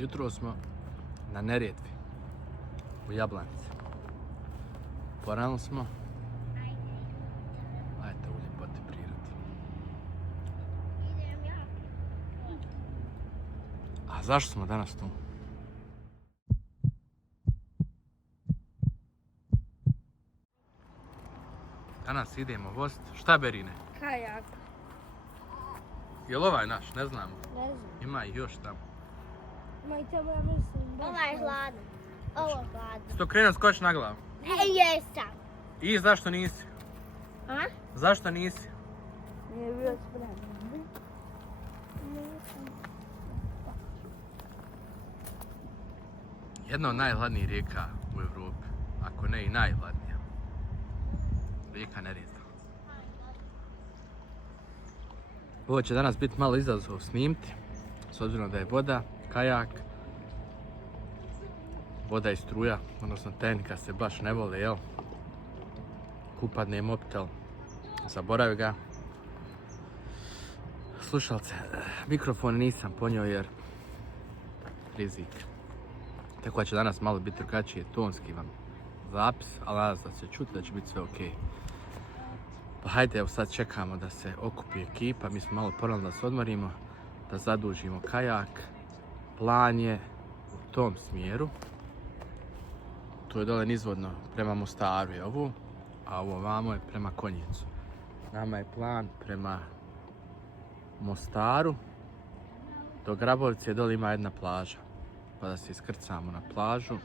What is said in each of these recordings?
Jutro smo na Neretvi, u Jablanici. Porano smo. Ajde u ljepote prirode. A zašto smo danas tu? Danas idemo voziti. Šta, Berine? Kajak. Jel ovaj naš? Ne znamo. Ne znam. Ima ih još tamo. Ma i tamo ja mislim. Ovaj je hladan. Ovo je hladan. Što krenuo skoči na glavu? Jesam. I zašto nisi? A? Zašto nisi? Nije bio spreman. Jedna od najhladnijih rijeka u Evropi, ako ne i najhladnija. Rijeka Neretva. Ovo će danas biti malo izazov snimiti, s obzirom da je voda, kajak, voda i struja, odnosno tehnika se baš ne vole, jel? Upadne mobitel, zaboravi ga. Slušalce, mikrofon nisam ponio jer rizik. Tako da će danas malo biti drugačije tonski vam zapis, ali nadam se da će čuti da će biti sve ok. Pa hajde, evo sad čekamo da se okupi ekipa, mi smo malo porali da se odmorimo, da zadužimo kajak. Plan je u tom smjeru. Tu je dole nizvodno prema Mostaru je ovo, a ovo vamo je prema Konjicu. Nama je plan prema Mostaru, do Grabovce dole ima jedna plaža. Pa da se iskrcamo na plažu,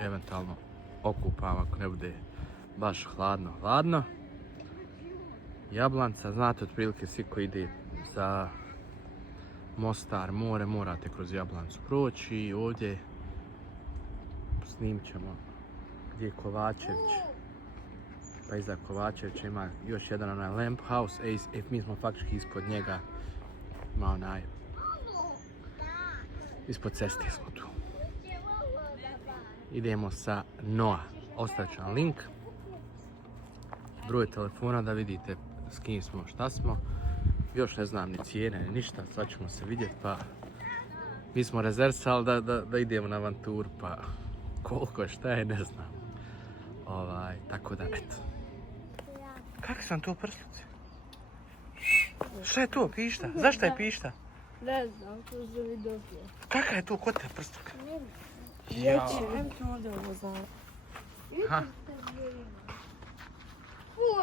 eventualno okupamo ako ne bude baš hladno. Jablanca, znate otprilike svi koji ide za Mostar, more, morate kroz Jablancu proći i ovdje snimit ćemo gdje je Kovačević. Pa iza Kovačevića ima još jedan onaj lamp house, mi smo faktički ispod njega, ima onaj, ispod ceste smo tu. Idemo sa Noa, ostavit ću vam link, broj telefona da vidite s kim smo, šta smo. Još ne znam ni cijene, ni ništa, sad ćemo se vidjeti, pa mi smo rezervsali da idemo na avanturu, pa koliko je, šta je, ne znam. Tako da, eto. Kakvi su vam to prsluci? Šta je to, pišta? Zašto je pišta? Ne znam, to se mi dobije. Kakva je to kod te prstuka? Ja ću, ajmo to ovdje ovo znati. Ha?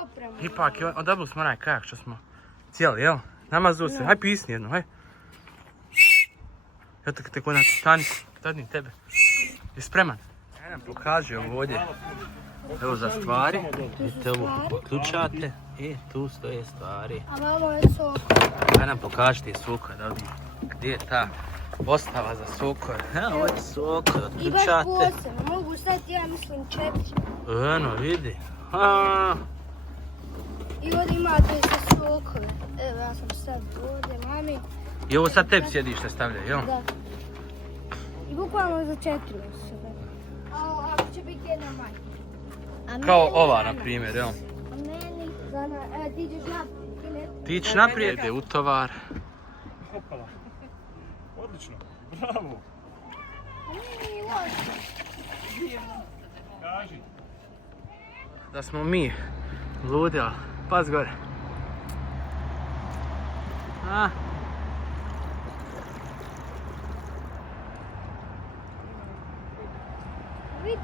Oprema. Ipak, odabili smo onaj kajak što smo cijeli, jel? Namazu se, haj pisni jedno, haj. Eto te kod na Titaniku, dadnim tebe. Je spreman? Haj nam pokaži ovo ovdje. Evo za stvari, vidite ovo, ključate i tu stoje stvari. A vamo je soko. Haj nam pokažite soko, da vidim gdje je ta postava za soko. Evo ovo je soko, I baš ključate. posebno, mogu staviti, ja mislim, 4. Eno, vidi. I ovdje imate za sokove. Evo, ja sam sad ovdje, mami. I ovo sad tebi sjedište stavlja, jel? Da. I bukvalno za 4 osobe. A ako će biti jedna manja. Kao ova, na primjer, jel? A meni, Zana, ti ideš naprijed. Ti ići naprijed, ide u tovar. Hopala. Odlično. Bravo. Nije loše. Kaži. Da smo mi ludila. Pas gore. A? Vidi.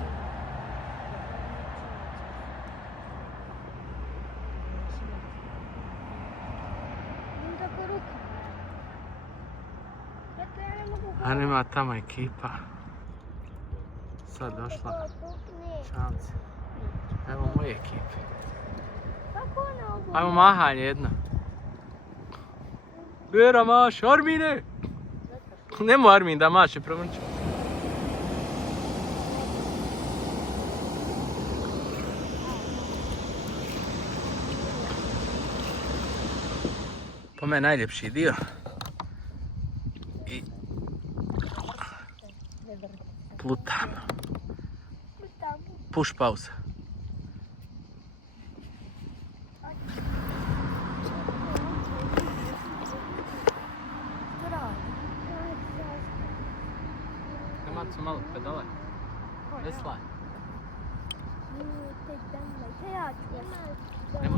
Idem tako ruke. Eto, ja ne mogu... A nema tamo ekipa. Sad došla. Čamci. Evo moje ekipe. Kako ona obu? Ajmo mahanje jedno. Bera maš, Armine! Nemo Armin da maše, provrću. Po meni najljepši dio. I plutam. Push pauza. Maco, malo pedale. Veslaj. Nemo.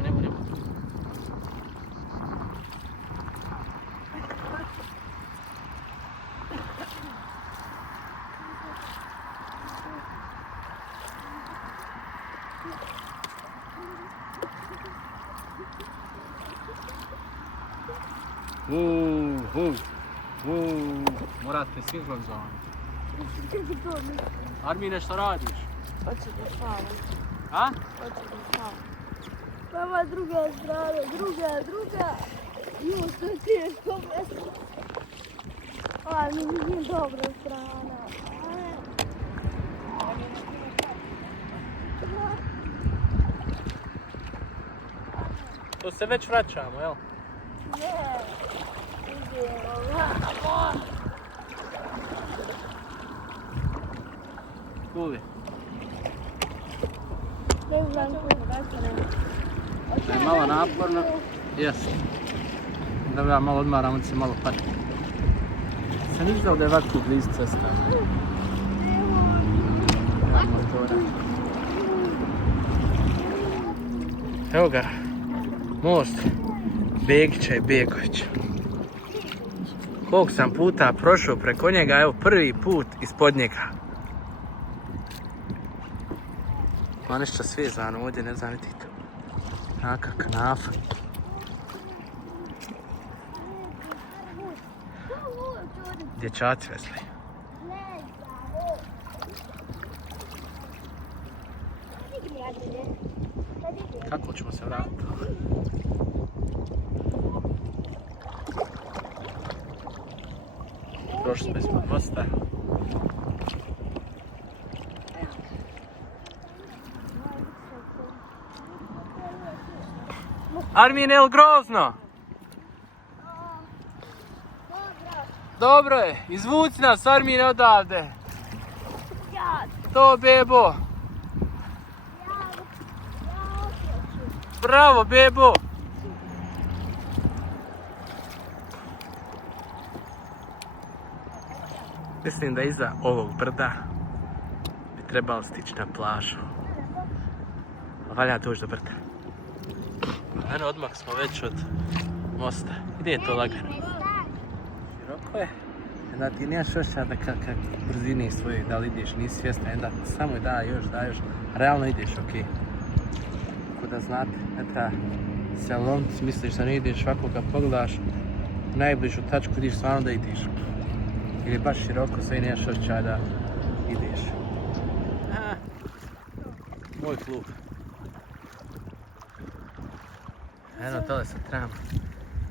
Morate sinhronizovati. Armine, što radiš? Hoću da spavam. A? Hoću da spavam. Mama, druga strana, druga. Jo, to je teško mjesto. A, nije dobra strana. To se već vraćamo, jel? Ne. Idemo. Kuli. Ne znam kako da se Da je malo naporno. Jeste. Da ja malo odmaram, da se malo pati. Sam izgleda da je ovako blizu cesta. Evo motora. Evo ga. Most Begića i Begovića. Koliko sam puta prošao preko njega, evo prvi put ispod njega. Ma nešto svezano ovdje, ne znam vidite to. Naka kanafa. Dječaci vesli. Kako ćemo se vratiti? Prošli smo ispod mosta. Armin, je li grozno? Dobro je, izvuci nas Armine odavde. To bebo. Bravo bebo. Mislim da iza ovog brda bi trebalo stići na plažu. Valja doći do brda. Eno, odmah smo već od mosta. Gdje je to lagano? Široko je. Da ti nemaš osjećaja da kak brzini svoje, da li ideš, nisi svjestan, da samo da još. Realno ideš, okej. Tako da znate, ne treba se lomiti, misliš da ne ideš, ovako kad pogledaš u najbližu tačku, ideš stvarno da ideš. Ili baš široko, sve i nemaš osjećaja da ideš. Moj klub. Eno, dole sad trebam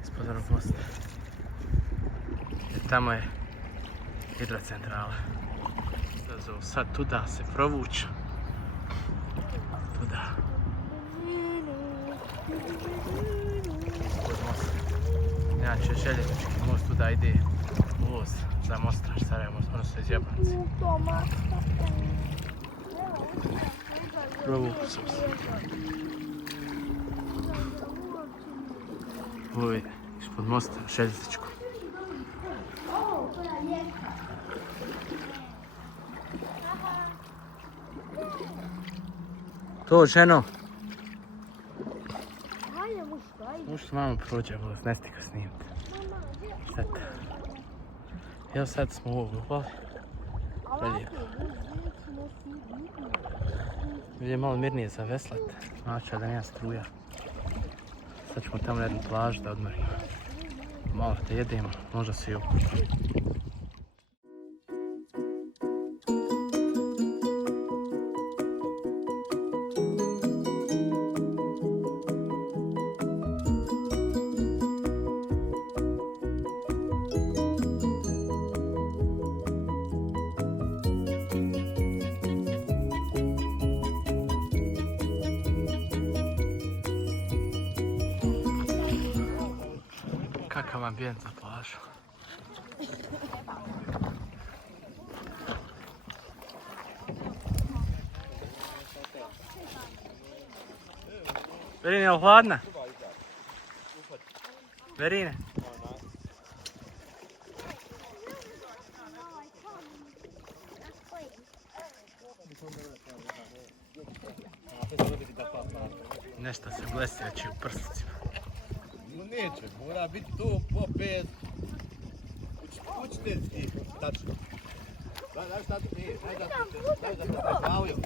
ispod onog mosta. Jer tamo je hidrocentrala. Sad tuda se provući. Tuda. Ispod mosta. Inače, željeznički most tuda ide voz za Mostraš, Sarajevo, odnosno iz Jablanice. Provuku sam se. Ovo je ispod mosta željezničkog. To, ženo. Možete mama prođe, ali ne stika snimiti. Šteta. Evo sad smo u ovu upali. Prelijepo. Ovdje je malo mirnije za veslat. Znači da nema struja. Sad ćemo tamo na jednu plažu da odmorimo. Malo da jedemo, možda se i opustimo. Kakav ambijent za plažu. Verine, je li hladna? Verine? Nešto se blestireći u prsticima. No neće, mora biti to po 5 učiteljski, tačno. Znaš šta ti nije, znaš da te prebavio.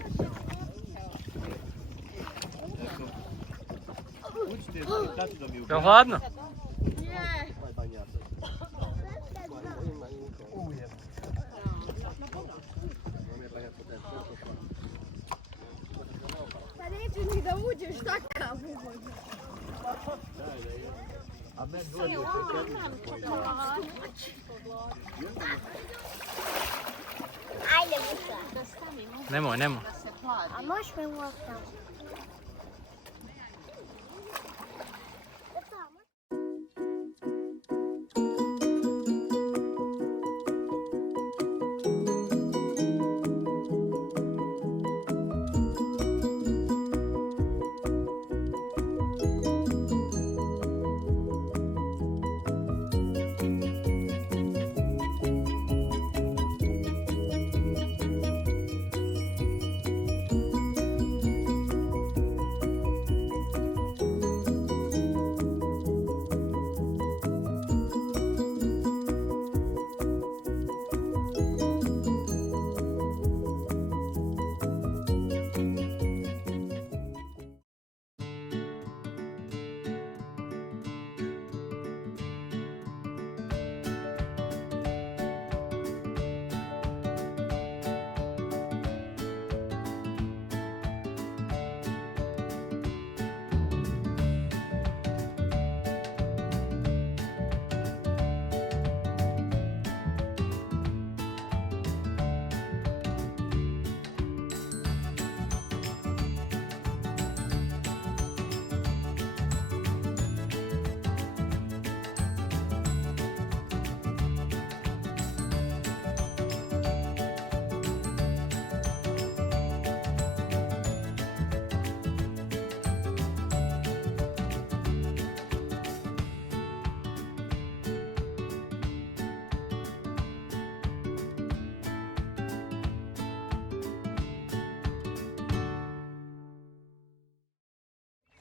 Učiteljski, tačno mi Jel hladno? Pa neću ni da uđeš takav uvođa. A men dođe Ajde, Vuka. Nemoj. A možeš me uopštati?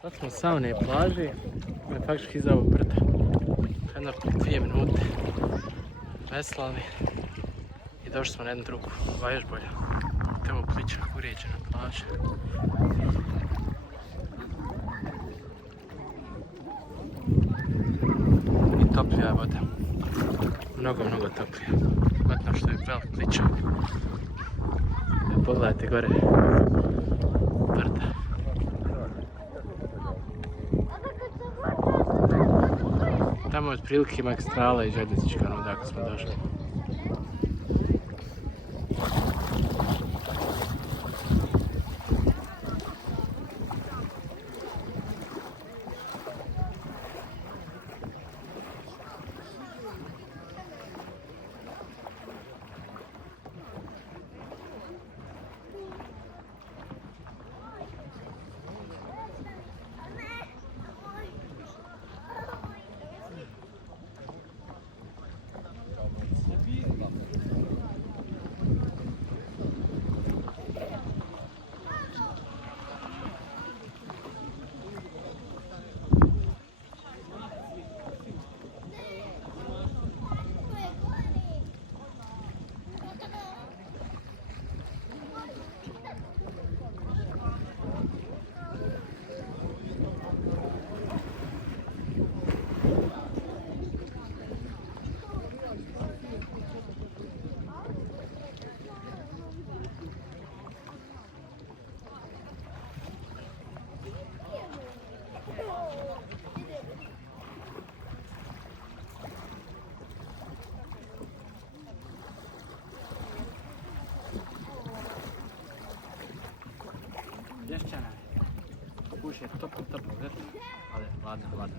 Sad smo sa one plaže, me faktički iza ovog brda. Jedno 2 minute veslali i došli smo na jednu drugu, ova još bolja. Tamo pliča, uređena plaža. I toplija je voda. Mnogo toplija. Vatno što je velik pličak. Pogledajte gore brda. Tamo je otprilike magistrala i željeznička, no odakle smo došli. Pješčana je. Buš je toplo vjetar, ali hladna voda.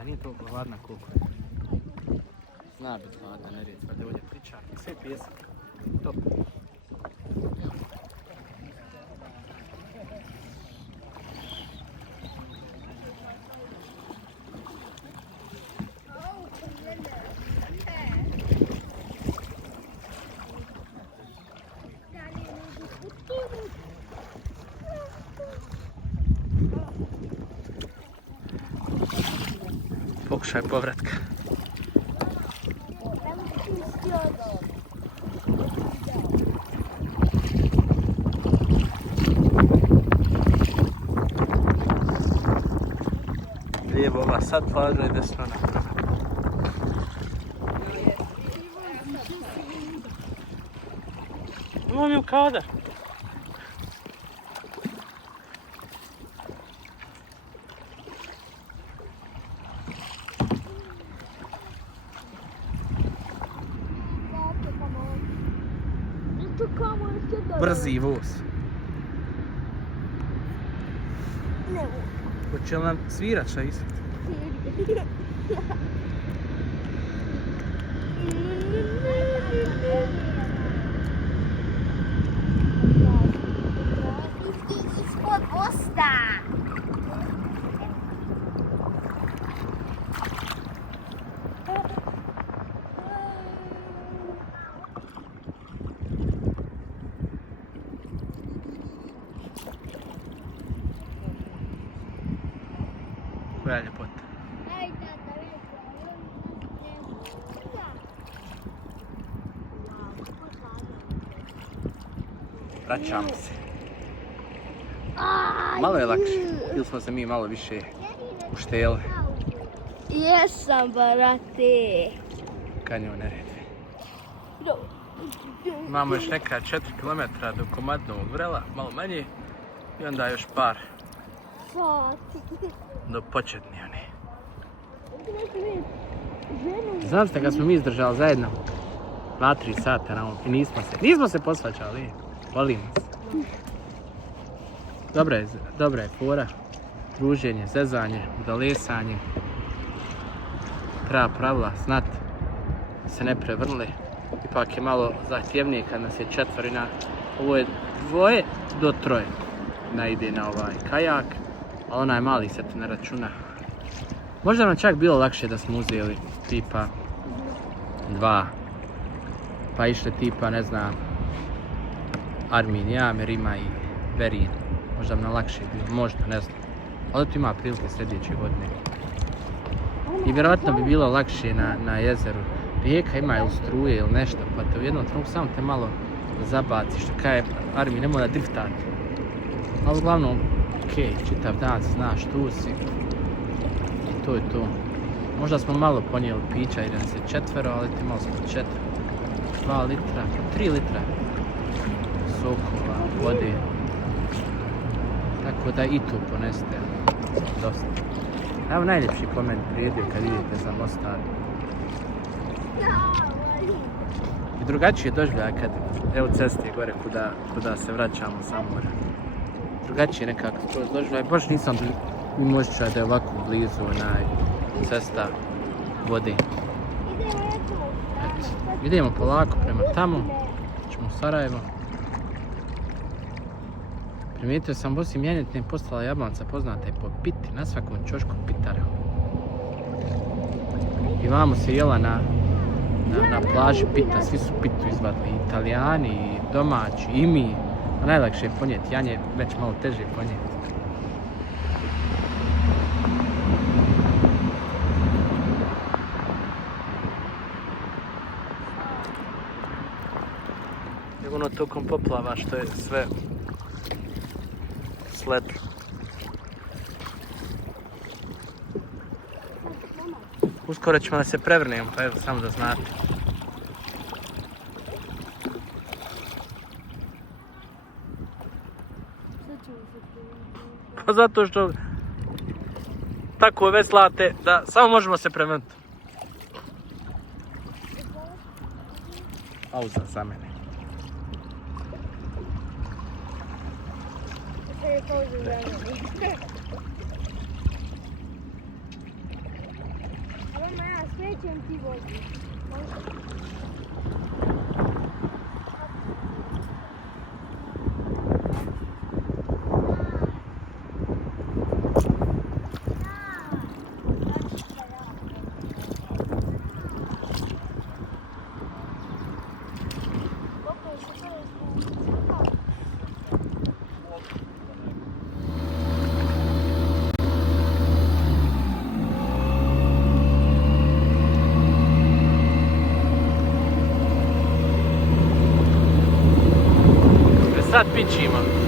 A nije toliko hladna koliko je. Zna biti hladna, nerijetko, da ovdje pličak, sve pjesak. Toplo. pokušaj povratka. Lijevo ova sad plaža i desno napravo. Imam ju kadar. Brzi voz. Ne, Hoće li nam svirat šta isto? Ispod mosta. Koja je ljepota. Vraćamo se. Malo je lakše. Ili smo se mi malo više ušteli. Jesam, brate. Kanjon Neretve. Imamo još neka 4 km do Komadnovog vrela, malo manje. I onda još par do početni one. Znam ste kad smo mi izdržali zajedno 2-3 sata na ovom i nismo se posvađali. Volimo se. Dobra je fora. Druženje, zezanje, udalesanje. Treba pravila znat se ne prevrnuli. Ipak je malo zahtjevnije kad nas je četvorina. Ovo je 2 do 3 da ide na ovaj kajak, a onaj mali se ne računa. Možda nam čak bilo lakše da smo uzeli tipa 2, pa išli tipa, ne znam, Armin, Jamer, ima i Berin. Možda bi nam lakše bilo, možda, ne znam. Ali to ima prilike sljedeće godine. I vjerojatno bi bilo lakše na jezeru. Rijeka ima ili struje ili nešto, pa te u jednom trenutku samo te malo zabaciš. Kaj Armin, nemoj da driftati. Ali uglavnom, okej, čitav dan znaš, tu si. I to je to. Možda smo malo ponijeli pića jer nas je 4, ali ti malo smo 4. 2 litra, 3 litra sokova, vode. Tako da i tu poneste dosta. Evo najljepši pomen prijede kad idete za Mostar. I drugačije doživlja kad evo ceste gore kuda se vraćamo sa mora. Drugačije nekako to doživlja. Baš nisam možda da je ovako blizu onaj cesta vode. Idemo polako prema tamo. Ćemo u Sarajevo. Primijetio sam Bosi Mjenjetne postala Jablanca poznata je po piti, na svakom ćošku pitara. I vamo se jela na plaži pita, svi su pitu izvadili, Italijani, domaći, i mi. A najlakše je ponijeti, Janje već malo teže ponijeti. I ono tokom poplava što je sve sletlo. Uskoro ćemo da se prevrnemo, pa evo samo da znate. Pa zato što tako veslate da samo možemo se prevrnuti. Pauza za mene. Mama, ja svećem ti vozi. sad pićima.